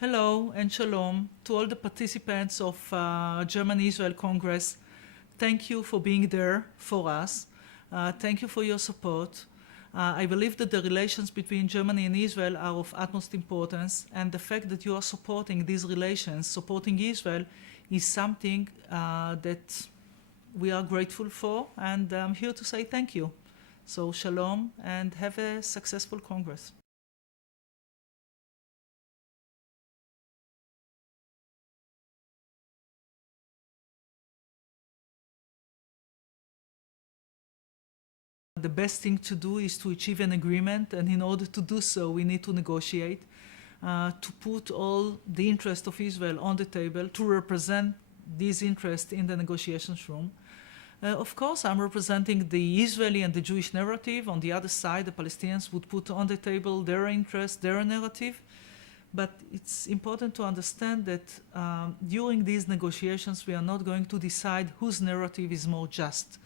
Hello and shalom to all the participants of German-Israel Congress. Thank you for being there for us. Thank you for your support. I believe that the relations between Germany and Israel are of utmost importance, and the fact that you are supporting these relations, supporting Israel, is something that we are grateful for, and I'm here to say thank you. So shalom and have a successful Congress. The best thing to do is to achieve an agreement, and in order to do so, we need to negotiate, to put all the interests of Israel on the table, to represent these interests in the negotiations room. Of course, I'm representing the Israeli and the Jewish narrative. On the other side, the Palestinians would put on the table their interests, their narrative. But it's important to understand that during these negotiations, we are not going to decide whose narrative is more just.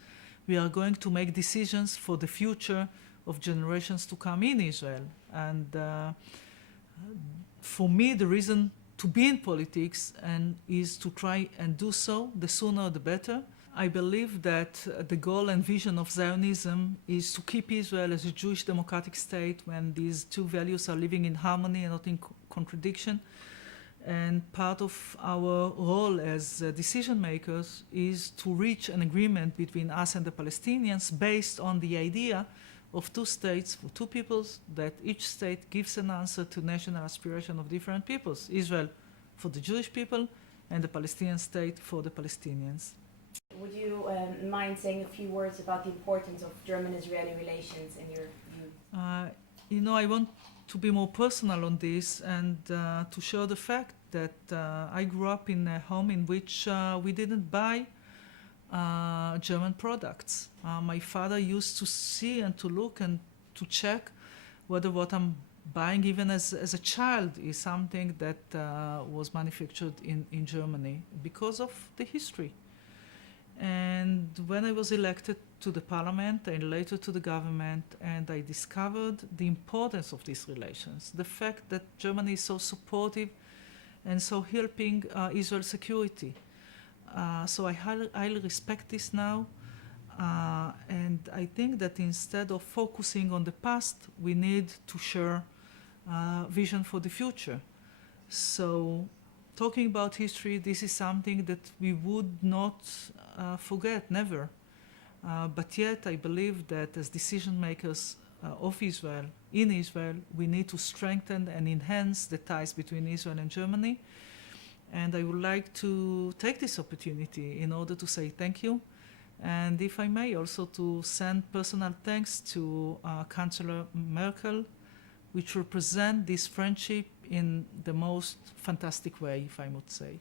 We are going to make decisions for the future of generations to come in Israel. And for me, the reason to be in politics is to try and do so, the sooner the better. I believe that the goal and vision of Zionism is to keep Israel as a Jewish democratic state when these two values are living in harmony and not in contradiction. And part of our role as decision makers is to reach an agreement between us and the Palestinians based on the idea of two states for two peoples, that each state gives an answer to national aspiration of different peoples, Israel for the Jewish people and the Palestinian state for the Palestinians. Would you mind saying a few words about the importance of German-Israeli relations in your view? I want to be more personal on this and to show the fact that I grew up in a home in which we didn't buy German products. My father used to see and to look and to check whether what I'm buying even as a child is something that was manufactured in Germany because of the history. And when I was elected to the parliament and later to the government, and I discovered the importance of these relations, the fact that Germany is so supportive and so helping Israel's security. So I highly respect this now, and I think that instead of focusing on the past, we need to share vision for the future. So talking about history, this is something that we would not forget, never. But yet, I believe that as decision makers of Israel, in Israel, we need to strengthen and enhance the ties between Israel and Germany. And I would like to take this opportunity in order to say thank you. And if I may, also to send personal thanks to Chancellor Merkel, which represent this friendship in the most fantastic way, if I would say.